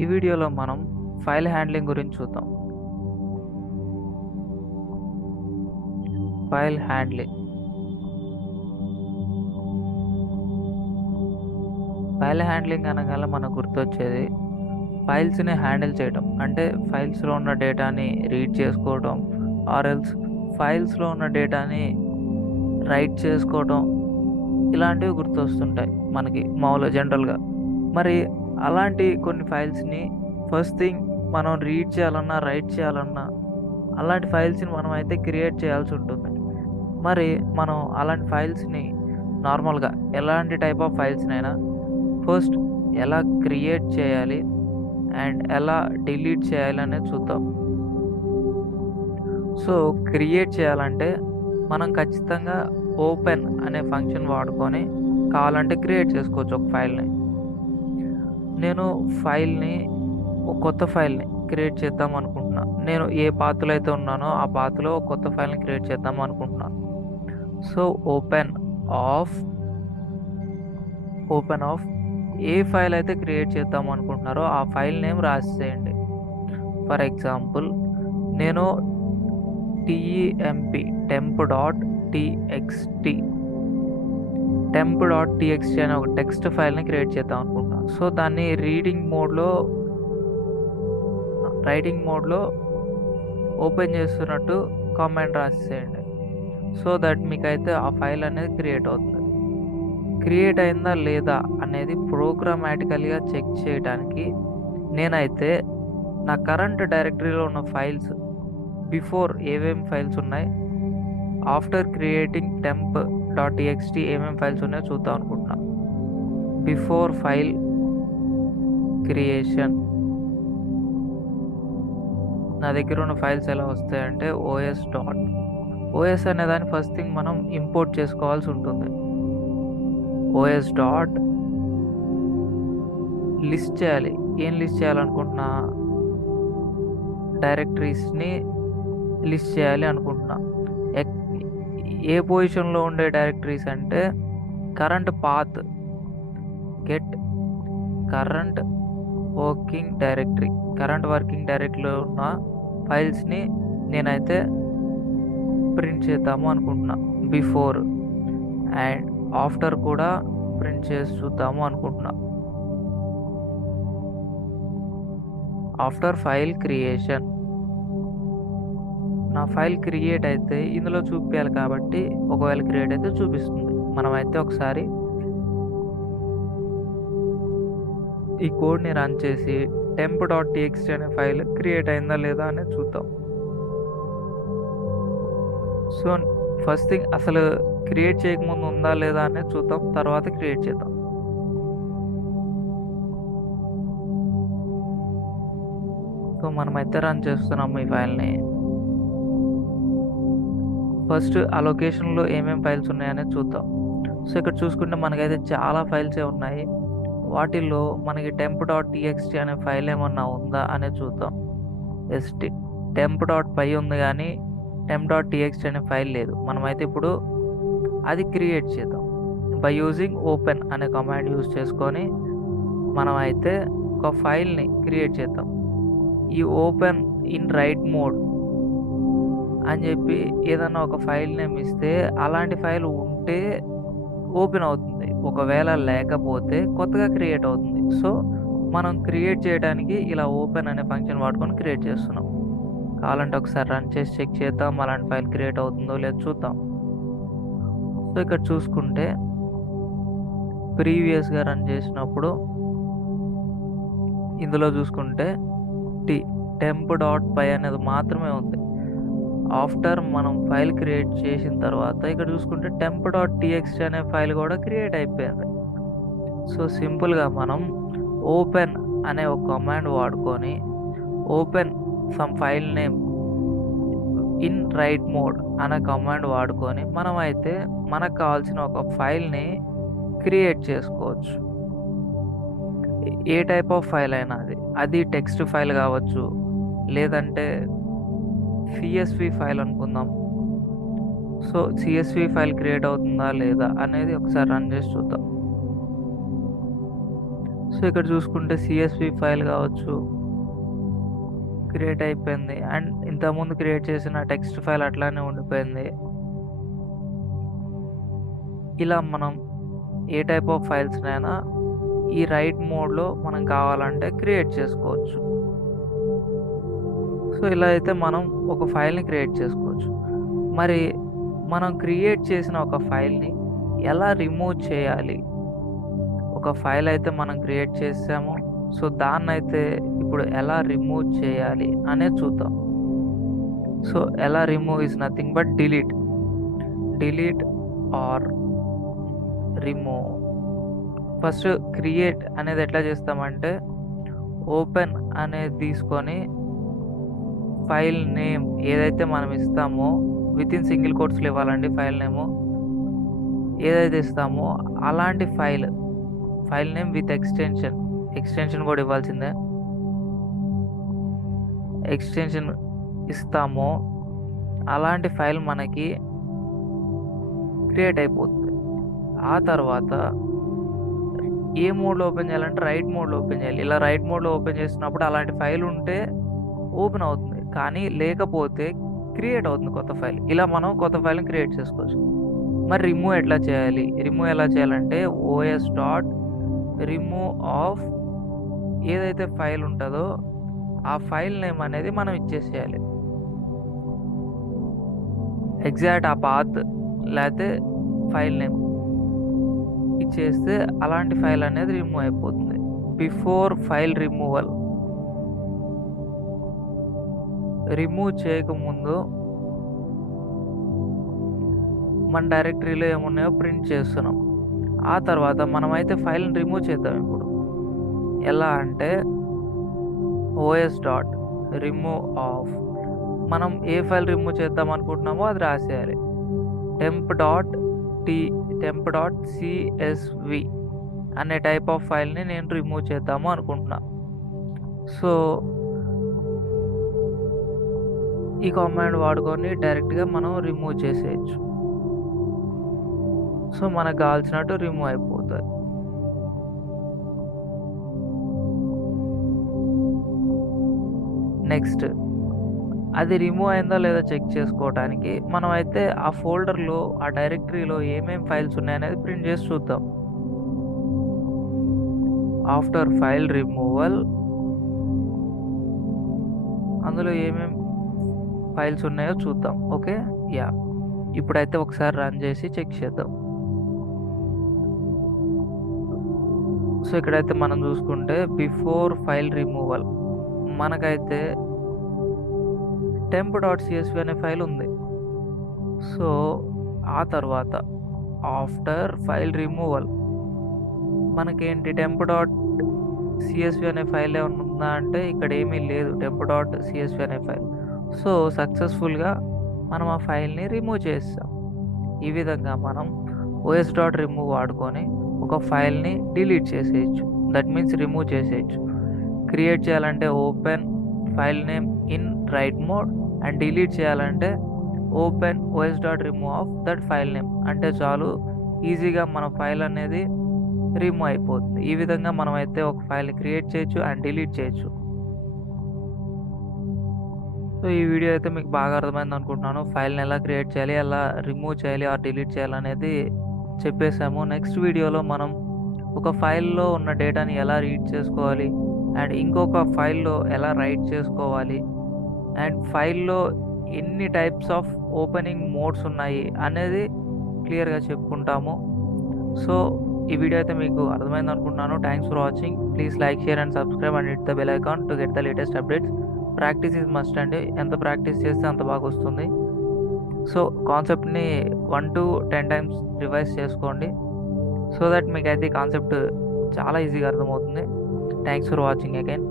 ఈ వీడియోలో మనం ఫైల్ హ్యాండ్లింగ్ గురించి చూద్దాం. ఫైల్ హ్యాండ్లింగ్ అనగానే మనకు గుర్తొచ్చేది ఫైల్స్ని హ్యాండిల్ చేయడం. అంటే ఫైల్స్లో ఉన్న డేటాని రీడ్ చేసుకోవడం, ఆర్ఎల్స్ ఫైల్స్లో ఉన్న డేటాని రైట్ చేసుకోవడం, ఇలాంటివి గుర్తొస్తుంటాయి మనకి మామూలుగా జనరల్గా. మరి అలాంటి కొన్ని ఫైల్స్ని ఫస్ట్ థింగ్ మనం రీడ్ చేయాలన్నా, రైట్ చేయాలన్నా అలాంటి ఫైల్స్ని మనం అయితే క్రియేట్ చేయాల్సి ఉంటుంది. మరి మనం అలాంటి ఫైల్స్ని నార్మల్గా ఎలాంటి టైప్ ఆఫ్ ఫైల్స్నైనా ఫస్ట్ ఎలా క్రియేట్ చేయాలి అండ్ ఎలా డిలీట్ చేయాలి అనేది చూద్దాం. సో క్రియేట్ చేయాలంటే మనం ఖచ్చితంగా ఓపెన్ అనే ఫంక్షన్ వాడుకొని కావాలంటే క్రియేట్ చేసుకోవచ్చు ఒక ఫైల్ని. నేను ఒక కొత్త ఫైల్ని క్రియేట్ చేద్దాం అనుకుంటున్నా. నేను ఏ పాత్రలో అయితే ఉన్నానో ఆ పాత్రలో ఒక కొత్త ఫైల్ని క్రియేట్ చేద్దాం అనుకుంటున్నాను. So open of A file అయితే క్రియేట్ చేద్దాం అనుకుంటున్నారో ఆ ఫైల్ నేమ్ రాసేయండి. ఫర్ ఎగ్జాంపుల్ నేను temp.txt అనే ఒక టెక్స్ట్ ఫైల్ని క్రియేట్ చేద్దాం అనుకుంటున్నాను. సో దాన్ని రైటింగ్ మోడ్లో ఓపెన్ చేస్తున్నట్టు కామెంట్ రాసేయండి. సో దట్ మీకైతే ఆ ఫైల్ అనేది క్రియేట్ అవుతుంది. క్రియేట్ అయిందా లేదా అనేది ప్రోగ్రామాటికల్గా చెక్ చేయడానికి నేనైతే నా కరెంట్ డైరెక్టరీలో ఉన్న ఫైల్స్ బిఫోర్ ఏమేమి ఫైల్స్ ఉన్నాయి, ఆఫ్టర్ క్రియేటింగ్ temp.txt ఏమేమి ఫైల్స్ ఉన్నాయో చూద్దాం అనుకుంటున్నా. బిఫోర్ ఫైల్ క్రియేషన్ నా దగ్గర ఉన్న ఫైల్స్ ఎలా వస్తాయంటే os అనే దాన్ని ఫస్ట్ థింగ్ మనం ఇంపోర్ట్ చేసుకోవాల్సి ఉంటుంది. లిస్ట్ చేయాలి. ఏం లిస్ట్ చేయాలనుకుంటున్నా? డైరెక్టరీస్ని లిస్ట్ చేయాలి అనుకుంటున్నా. ఏ పొజిషన్లో ఉండే డైరెక్టరీస్ అంటే current path, get current working డైరెక్టరీలో ఉన్న ఫైల్స్ని నేనైతే ప్రింట్ చేద్దాము అనుకుంటున్నా. బిఫోర్ అండ్ ఆఫ్టర్ కూడా ప్రింట్ చేసి చూద్దాము అనుకుంటున్నా. ఆఫ్టర్ ఫైల్ క్రియేషన్ నా ఫైల్ క్రియేట్ అయితే ఇందులో చూపించాలి కాబట్టి ఒకవేళ క్రియేట్ అయితే చూపిస్తుంది. మనమైతే ఒకసారి ఈ కోడ్ని రన్ చేసి temp.txt అనే ఫైల్ క్రియేట్ అయిందా లేదా అనేది చూద్దాం. సో ఫస్ట్ థింగ్ అసలు క్రియేట్ చేయకముందు ఉందా లేదా అనేది చూద్దాం, తర్వాత క్రియేట్ చేద్దాం. సో మనమైతే రన్ చేస్తున్నాము ఈ ఫైల్ని. ఫస్ట్ ఆ లొకేషన్లో ఏమేమి ఫైల్స్ ఉన్నాయనేది చూద్దాం. సో ఇక్కడ చూసుకుంటే మనకైతే చాలా ఫైల్సే ఉన్నాయి. వాటిల్లో మనకి temp.txt అనే ఫైల్ ఏమన్నా ఉందా అనేది చూద్దాం. temp.py ఉంది కానీ temp.txt అనే ఫైల్ లేదు. మనమైతే ఇప్పుడు అది క్రియేట్ చేద్దాం బై యూజింగ్ ఓపెన్ అనే కమాండ్ యూజ్ చేసుకొని మనమైతే ఒక ఫైల్ని క్రియేట్ చేద్దాం. ఈ ఓపెన్ ఇన్ రైట్ మోడ్ అని చెప్పి ఏదన్నా ఒక ఫైల్ నేమ్ ఇస్తే అలాంటి ఫైల్ ఉంటే ఓపెన్ అవుతుంది, ఒకవేళ లేకపోతే కొత్తగా క్రియేట్ అవుతుంది. సో మనం క్రియేట్ చేయడానికి ఇలా ఓపెన్ అనే ఫంక్షన్ వాడుకొని క్రియేట్ చేస్తున్నాం. కావాలంటే ఒకసారి రన్ చేసి చెక్ చేద్దాం అలాంటి ఫైల్ క్రియేట్ అవుతుందో లేదో చూద్దాం. సో ఇక్కడ చూసుకుంటే ప్రీవియస్గా రన్ చేసినప్పుడు ఇందులో చూసుకుంటే temp.py అనేది మాత్రమే ఉంది. ఆఫ్టర్ మనం ఫైల్ క్రియేట్ చేసిన తర్వాత ఇక్కడ చూసుకుంటే temp.txt అనే ఫైల్ కూడా క్రియేట్ అయిపోయింది. సో సింపుల్గా మనం ఓపెన్ అనే ఒక కమాండ్ వాడుకొని open some file name in write mode అనే కమాండ్ వాడుకొని మనమైతే మనకు కావాల్సిన ఒక ఫైల్ని క్రియేట్ చేసుకోవచ్చు. ఏ టైప్ ఆఫ్ ఫైల్ అయినా అది టెక్స్ట్ ఫైల్ కావచ్చు, లేదంటే CSV ఫైల్ అనుకుందాం. సో CSV ఫైల్ క్రియేట్ అవుతుందా లేదా అనేది ఒకసారి రన్ చేసి చూద్దాం. సో సో ఇక్కడ చూసుకుంటే CSV ఫైల్ కావచ్చు క్రియేట్ అయిపోయింది, అండ్ ఇంతకుముందు క్రియేట్ చేసిన టెక్స్ట్ ఫైల్ అట్లానే ఉండిపోయింది. ఇలా మనం ఏ టైప్ ఆఫ్ ఫైల్స్నైనా ఈ రైట్ మోడ్లో మనం కావాలంటే క్రియేట్ చేసుకోవచ్చు. సో ఇలా అయితే మనం ఒక ఫైల్ని క్రియేట్ చేసుకోవచ్చు. మరి మనం క్రియేట్ చేసిన ఒక ఫైల్ని ఎలా రిమూవ్ చేయాలి? ఒక ఫైల్ అయితే మనం క్రియేట్ చేసాము, సో దాన్ని అయితే ఇప్పుడు ఎలా రిమూవ్ చేయాలి అనేది చూద్దాం. సో ఎలా remove is nothing but delete or remove. First create అనేది ఎట్లా చేస్తామంటే ఓపెన్ అనేది తీసుకొని ఫైల్ నేమ్ ఏదైతే మనం ఇస్తామో వితిన్ సింగిల్ కోట్స్లో ఇవ్వాలండి. ఫైల్ నేమ్ ఏదైతే ఇస్తామో అలాంటి ఫైల్ నేమ్ విత్ ఎక్స్టెన్షన్ కూడా ఇవ్వాల్సిందే. ఎక్స్టెన్షన్ ఇస్తామో అలాంటి ఫైల్ మనకి క్రియేట్ అయిపోతుంది. ఆ తర్వాత ఏ మోడ్లో ఓపెన్ చేయాలంటే రైట్ మోడ్లో ఓపెన్ చేయాలి. ఇలా రైట్ మోడ్లో ఓపెన్ చేసినప్పుడు అలాంటి ఫైల్ ఉంటే ఓపెన్ అవుతుంది, కానీ లేకపోతే క్రియేట్ అవుతుంది కొత్త ఫైల్. ఇలా మనం కొత్త ఫైల్ని క్రియేట్ చేసుకోవచ్చు. మరి రిమూవ్ ఎట్లా చేయాలి? రిమూవ్ ఎలా చేయాలంటే os.remove ఆఫ్ ఏదైతే ఫైల్ ఉంటుందో ఆ ఫైల్ నేమ్ అనేది మనం ఇచ్చేసేయాలి. ఎగ్జాక్ట్ ఆ పాత్ లేకపోతే ఫైల్ నేమ్ ఇచ్చేస్తే అలాంటి ఫైల్ అనేది రిమూవ్ అయిపోతుంది. బిఫోర్ ఫైల్ రిమూవ్ చేయకముందు మన డైరెక్టరీలో ఏమున్నాయో ప్రింట్ చేస్తున్నాం. ఆ తర్వాత మనమైతే ఫైల్ని రిమూవ్ చేద్దాం. ఇప్పుడు ఎలా అంటే os.remove ఆఫ్ మనం ఏ ఫైల్ రిమూవ్ చేద్దాం అనుకుంటున్నామో అది రాసేయాలి. temp.csv అనే టైప్ ఆఫ్ ఫైల్ని నేను రిమూవ్ చేద్దాము అనుకుంటున్నా. సో ఈ కామాండ్ వాడుకొని డైరెక్ట్గా మనం రిమూవ్ చేసేయచ్చు. సో మనకు కావాల్సినట్టు రిమూవ్ అయిపోతుంది. నెక్స్ట్ అది రిమూవ్ అయిందా లేదా చెక్ చేసుకోవడానికి మనం అయితే ఆ ఫోల్డర్లో ఆ డైరెక్టరీలో ఏమేమి ఫైల్స్ ఉన్నాయనేది ప్రింట్ చేసి చూద్దాం. ఆఫ్టర్ ఫైల్ రిమూవల్ అందులో ఏమేమి ఫైల్స్ ఉన్నాయో చూద్దాం. ఓకే, యా, ఇప్పుడైతే ఒకసారి రన్ చేసి చెక్ చేద్దాం. సో ఇక్కడైతే మనం చూసుకుంటే బిఫోర్ ఫైల్ రిమూవల్ మనకైతే temp.csv అనే ఫైల్ ఉంది. సో ఆ తర్వాత ఆఫ్టర్ ఫైల్ రిమూవల్ మనకేంటి temp.csv అనే ఫైల్ ఏమన్నా ఉందా అంటే ఇక్కడ ఏమీ లేదు, temp.csv అనే ఫైల్. సో సక్సెస్ఫుల్గా మనం ఆ ఫైల్ని రిమూవ్ చేస్తాం. ఈ విధంగా మనం os.remove వాడుకొని ఒక ఫైల్ని డిలీట్ చేసేయచ్చు. దట్ మీన్స్ రిమూవ్ చేసేయచ్చు. క్రియేట్ చేయాలంటే open file name in write mode and delete చేయాలంటే open os.remove of that file name అంటే చాలు, ఈజీగా మన ఫైల్ అనేది రిమూవ్ అయిపోతుంది. ఈ విధంగా మనం అయితే ఒక ఫైల్ని క్రియేట్ చేయొచ్చు అండ్ డిలీట్ చేయొచ్చు. సో ఈ వీడియో అయితే మీకు బాగా అర్థమైంది అనుకుంటున్నాను. ఫైల్ని ఎలా క్రియేట్ చేయాలి, ఎలా రిమూవ్ చేయాలి ఆర్ డిలీట్ చేయాలి అనేది చెప్పేసాము. నెక్స్ట్ వీడియోలో మనం ఒక ఫైల్లో ఉన్న డేటాని ఎలా రీడ్ చేసుకోవాలి అండ్ ఇంకొక ఫైల్లో ఎలా రైట్ చేసుకోవాలి అండ్ ఫైల్లో ఎన్ని టైప్స్ ఆఫ్ ఓపెనింగ్ మోడ్స్ ఉన్నాయి అనేది క్లియర్గా చెప్పుకుంటాము. సో ఈ వీడియో అయితే మీకు అర్థమైంది అనుకుంటున్నాను. Thanks for watching. Please like, share and subscribe and hit the bell icon to get the latest updates. Practice is must అండి, ఎంత ప్రాక్టీస్ చేస్తే అంత బాగా వస్తుంది. సో కాన్సెప్ట్ని 1 to 10 టైమ్స్ రివైజ్ చేసుకోండి, సో దట్ మీకు అయితే ఈ కాన్సెప్ట్ చాలా ఈజీగా అర్థమవుతుంది. Thanks for watching again.